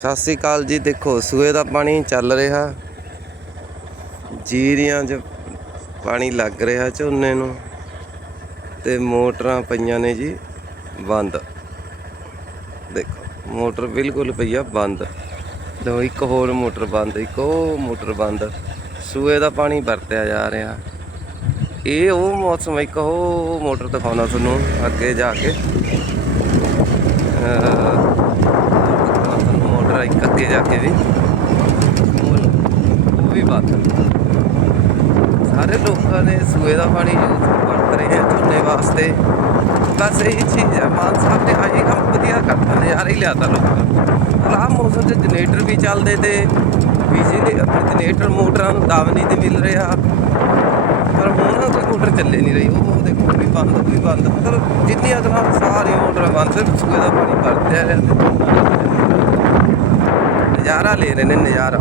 ਸਤਿ ਸ਼੍ਰੀ ਅਕਾਲ ਜੀ। ਦੇਖੋ ਸੂਏ ਦਾ ਪਾਣੀ ਚੱਲ ਰਿਹਾ, ਜੀਰੀਆਂ 'ਚ ਪਾਣੀ ਲੱਗ ਰਿਹਾ ਝੋਨੇ ਨੂੰ, ਤੇ ਮੋਟਰਾਂ ਪਈਆਂ ਨੇ ਜੀ ਬੰਦ। ਦੇਖੋ ਮੋਟਰ ਬਿਲਕੁਲ ਪਈ ਆ ਬੰਦ। ਲੋ ਇੱਕ ਹੋਰ ਮੋਟਰ ਬੰਦ, ਇੱਕ ਉਹ ਮੋਟਰ ਬੰਦ। ਸੂਏ ਦਾ ਪਾਣੀ ਵਰਤਿਆ ਜਾ ਰਿਹਾ। ਇਹ ਉਹ ਮੌਸਮ, ਇੱਕ ਉਹ ਮੋਟਰ ਦਿਖਾਉਣਾ ਤੁਹਾਨੂੰ ਅੱਗੇ ਜਾ ਕੇ। ਮੋਟਰ ਇੱਕ ਅੱਗੇ ਜਾ ਕੇ ਵੀ ਉਹ ਵੀ ਬੰਦ। ਸਾਰੇ ਲੋਕਾਂ ਨੇ ਸੂਏ ਦਾ ਪਾਣੀ ਯੂਜ਼ ਵਰਤ ਰਹੇ ਆ ਝੋਨੇ ਵਾਸਤੇ। ਬਸ ਇਹੀ ਚੀਜ਼ ਹੈ, ਮਾਨ ਸਾਹਿਬ ਨੇ ਆਹੀ ਕੰਮ ਵਧੀਆ ਕਰਤਾ, ਨਜ਼ਾਰਾ ਹੀ ਲਿਆਤਾ ਲੋਕਾਂ ਨੂੰ। ਆਹ ਮੌਸਮ 'ਚ ਜਨਰੇਟਰ ਵੀ ਚੱਲਦੇ ਤੇ ਬਿਜਲੀ ਆਪਣੇ ਜਨਰੇਟਰ ਮੋਟਰਾਂ ਨੂੰ ਦਮ ਨਹੀਂ ਤੇ ਮਿਲ ਰਿਹਾ, ਪਰ ਹੁਣ ਕੋਈ ਮੋਟਰ ਚੱਲੇ ਨਹੀਂ ਰਹੀ। ਉਹ ਦੇਖੋ ਵੀ ਬੰਦ, ਉਹ ਵੀ ਬੰਦ। ਮਤਲਬ ਜਿੰਨੀਆਂ ਗੱਲਾਂ ਸਾਰੀਆਂ ਮੋਟਰਾਂ ਬੰਦ, ਸਿਰਫ ਸੂਏ ਦਾ ਪਾਣੀ ਵਰਤਿਆ ਰਿਹਾ। ਨਜ਼ਾਰਾ ਲੈ ਰਹੇ ਨੇ, ਨਜ਼ਾਰਾ।